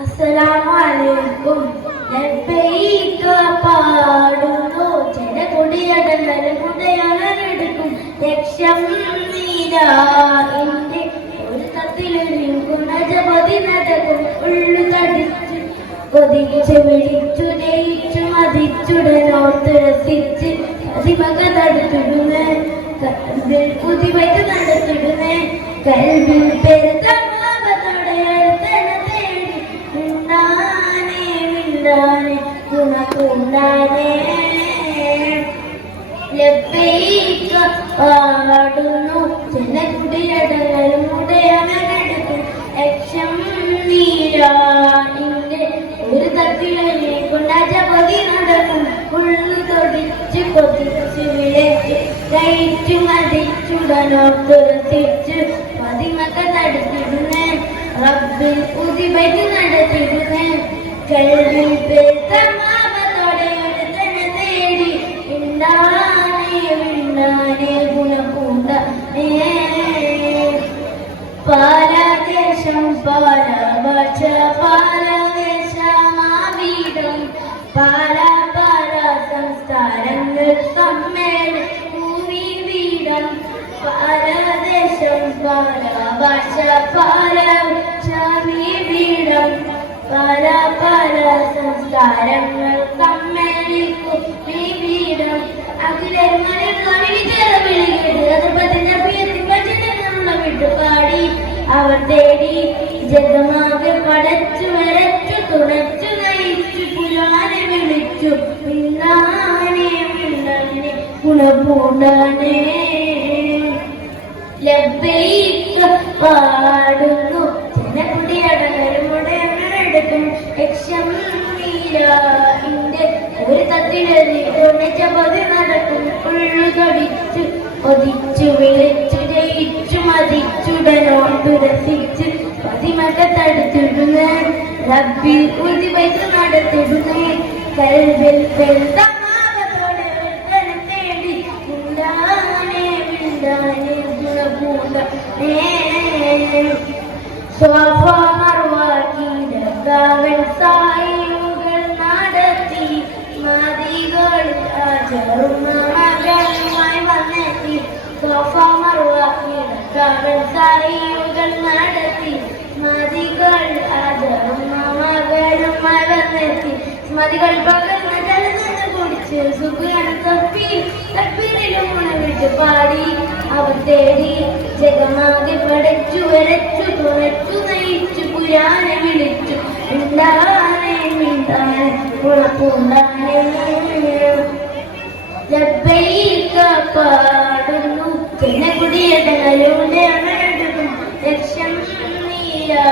അസ്സലാമലൈക്കും. ലബ്ബൈക പാടുന്നു ജനകുടിയടങ്ങലും ഉദയനെടുക്കും ലക്ഷ്യം നീരാ എന്റെ ഒരു തത്തിലൊരുങ്ങും നജപതി നടക്കും ഉള്ളു തടിച്ചു കൊതിച്ചു വിളിച്ചു ജയിച്ചു മതിച്ചുടനോർത്ത് രസിച്ച് അതിമക തടുത്തിടുന്നേ പുതിവയ്ക്ക് നടത്തിടുന്നേ കൽവിൽ പെരുത്ത ലബ്ബൈക പാടുന്നു ജനകുടിയടങ്ങലും ഉദയനെടുക്കും ലക്ഷ്യം നീരാ എന്റെ ഒരു തത്തിലേക്ക് നജപതി നടക്കും ഉള്ളു തൊടിച്ചു കൊതിച്ചു വിളിച്ചു ജയിച്ചു മതിച്ചുടനോർത്ത് രസിച്ചു പതിമക തടുത്തിടുന്നേ റബ്ബിൽ പുതിവയ്ക്ക് നടത്തിടുന്നേ കൽവിൽ പെരുത്തമാവത്തോടെ ഒരുത്തനെ തേടി ഉണ്ടാനേ ഗുണപൂണ്ട പാലദേശം പാലഭാഷ പാലദേശമാവീടം പാല പാല സംസ്കാരങ്ങൾ തമ്മേൽ ഭൂമി വീടം പാലദേശം പാലഭാഷ പാലക്ഷാമി വീടം പല പല സംസ്കാരങ്ങൾ തമ്മിലിക്കും വീടം പാടി അവർ തേടി ജഗമാകെ പടച്ചു വരച്ചു തുണച്ചു നയിച്ചു പുരാനെ വിളിച്ചു പിന്നാനെ ഗുണപൂണ്ടാനേ ലബ്ബൈക പാടുന്നു ജനകുടിയടങ്ങലും ഉടയനെടുക്കും ലക്ഷ്യം നീരാ എന്റെ ഒരു തത്തിലൊന്നിച്ചപതി നടക്കും ഉള്ളു തൊടിച്ചു ഒതിച്ചു വിളിച്ചു ജയിച്ചു മതിച്ചുടനോട്ടു രസിച്ച് പതിമക തടുത്തിടുന്നേ റബ്ബിൽ ഉതിവയ്ക്ക് നടത്തിടുന്നേ കൽവിൽ പെരുത്തമാവത്തോടെ ഒരുത്തനെ തേടി ഉണ്ടാനേ ഗുണപൂണ്ടേ സ്വഫ മർവാക്കിടക്കാവൻ സായുകൾ നടത്തി മതികൾ മകളുമായി വന്നെത്തി സ്വഫ മർവാക്കിടക്കാവൻ സായുകൾ നടത്തി മതികൾ മകളുമായി വന്നെത്തി മതികൾ പകർന്ന ജലനിന്ന് കുടിച്ച് സുഖാണ് തപ്പിലും ഉണവിട്ട് പാടി അവർ തേടി ജഗമാകെ പടച്ചു വരച്ചു തുണച്ചു നയിച്ചു പുരാനെ വിളിച്ചു ഉണ്ടാനേ ഗുണപൂണ്ടാനേ ലബ്ബൈക പാടുന്നു ജനകുടിയടങ്ങലൂടെ അണടുക്കും ലക്ഷ്യം നീരാ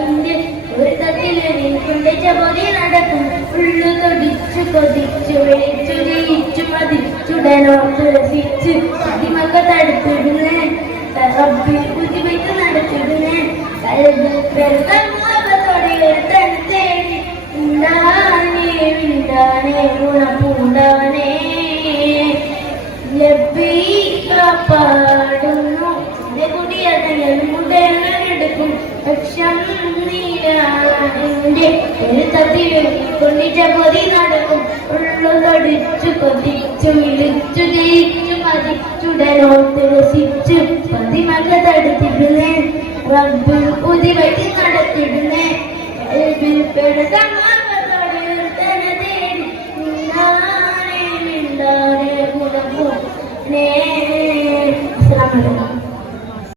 ഇന്ത്യ ഒരു തത്തിലൊരുക്കൊണ്ട് ജപതി നടക്കും ഉള്ളു തൊടിച്ചു കൊതിച്ചു വിളിച്ചു ജയിച്ചു മതിച്ചുടനോർത്ത് രസിച്ച് അതിമക തടുത്തിടുന്നേ റബ്ബിൽ പുതിവയ്ക്ക് നടത്തിടുന്നേ കൽവിൽ പെരുത്തമാവത്തോടെ ഒരുത്തനെ തേടി ഉണ്ടാനേ ഗുണപൂണ്ടാനേ ലബ്ബൈക പാടുന്നു ജനകുടിയടങ്ങലും ഉടയനെടുക്കും ലക്ഷ്യം നീരാ എന്റെ ഒരു തത്തിലൊരുക്കൊണ്ട് ജപതി നടക്കും ഉള്ളു തൊടിച്ചു കൊതിച്ചു വിളിച്ചു ജയിച്ചു മതിച്ചുടനോട്ട് രസിച്ചു പതിമക തടുത്തിടുന്നേ റബ്ബിൽ പുതിവയ്ക്ക് നടത്തിടുന്നേ കൽവിൽ പെരുത്തമാവത്തോടെ ഒരുത്തനെ തേടി ഉണ്ടാനേ ഗുണപൂണ്ടേ.